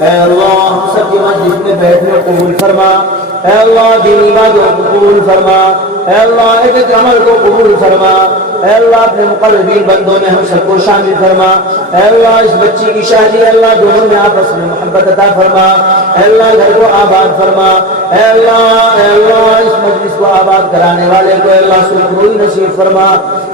اے اللہ ہم سب کی مجلس میں بیٹھنے قبول فرما، اے اللہ دینی باتوں کو قبول فرما، اے اللہ ایک عمل کو قبول فرما، اے اللہ اپنے مقربین بندوں میں ہم سب کو شامل فرما، اے اللہ اس بچی کی شادی اے اللہ دونوں میں آپس میں محبت عطا فرما، اے اللہ گھر کو آباد فرما، اے اللہ اس مجلس کو آباد کرانے والے کو اے اللہ سرخروئی نصیب فرما،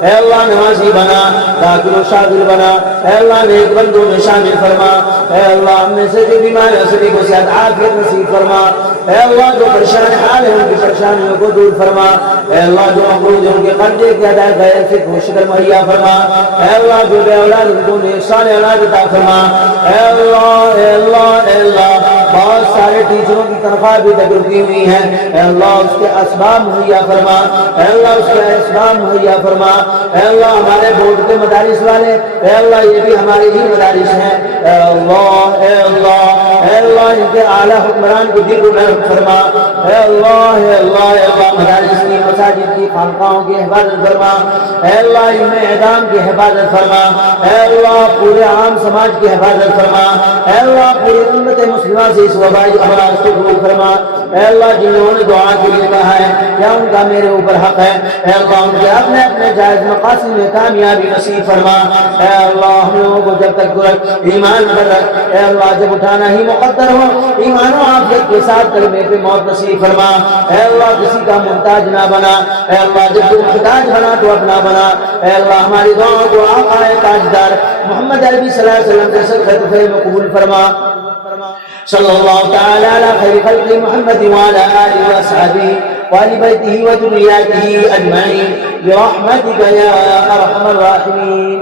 اے اللہ نمازی بنا، ذاکر و شاکر بنا، اے اللہ نیک بندوں میں شامل فرما، اے اللہ ہم میں سے جو بیمار ہے سبھی کو صحت عافیت نصیب فرما، اے اللہ جو پریشان حال ہے ان کی پریشانیوں کو دور فرما، اے اللہ جو مقروض ہیں ان کے قرضے کی ادائیگی غیر سے کوشش مہیا فرما، اے اللہ جو بے اولاد ان کو نیک صالح اولاد عطا فرما، اے اللہ بہت سارے ٹیچروں کی تنخواہ بھی تک رکی ہوئی ہے، اے اللہ اس کے اسباب مہیا فرما، اے اللہ اس کے اسباب مہیا فرما، اے اللہ ہمارے بورڈ کے مدارس والے اے اللہ یہ بھی ہمارے ہی مدارس ہیں، اے اللہ ان کے اعلیٰ حکمران کو دل کو نرم فرما، اے اللہ مدارس کی مساجد کی خانقاہوں کی حفاظت فرما، اے اللہ ان میں اعدام کی حفاظت فرما، اے اللہ پورے عام سماج کی حفاظت فرما، اے اللہ پوری امت مسلمہ سے اس وبائی امراض کو دور فرما، اے اللہ جنہوں نے دعا کے لیے کہا ہے کیا ان کا میرے اوپر حق ہے، اے اللہ ان کے اپنے اپنے جائز مقاصد میں کامیابی نصیب فرما، اے اللہ ہم لوگوں کو جب تک رکھ ایمان پر رکھ، اے اللہ جب اٹھانا ہی مقدر ہو ایمان و عافیت کے ساتھ کلمے پہ موت نصیب فرما، اے اللہ کسی کا محتاج نہ بنا، اے اللہ جب تو محتاج بنا تو اپنا بنا، اے اللہ ہماری دعاؤں کو آقا تاجدار محمد عربی صلی اللہ علیہ وسلم کے صدقہ میں قبول فرما، صلی اللہ تعالی علی خیر خلق محمد وعلی آلہ وصحبہ وآل بیتہ وذریاتہ اجمعین برحمتک یا ارحم الراحمین۔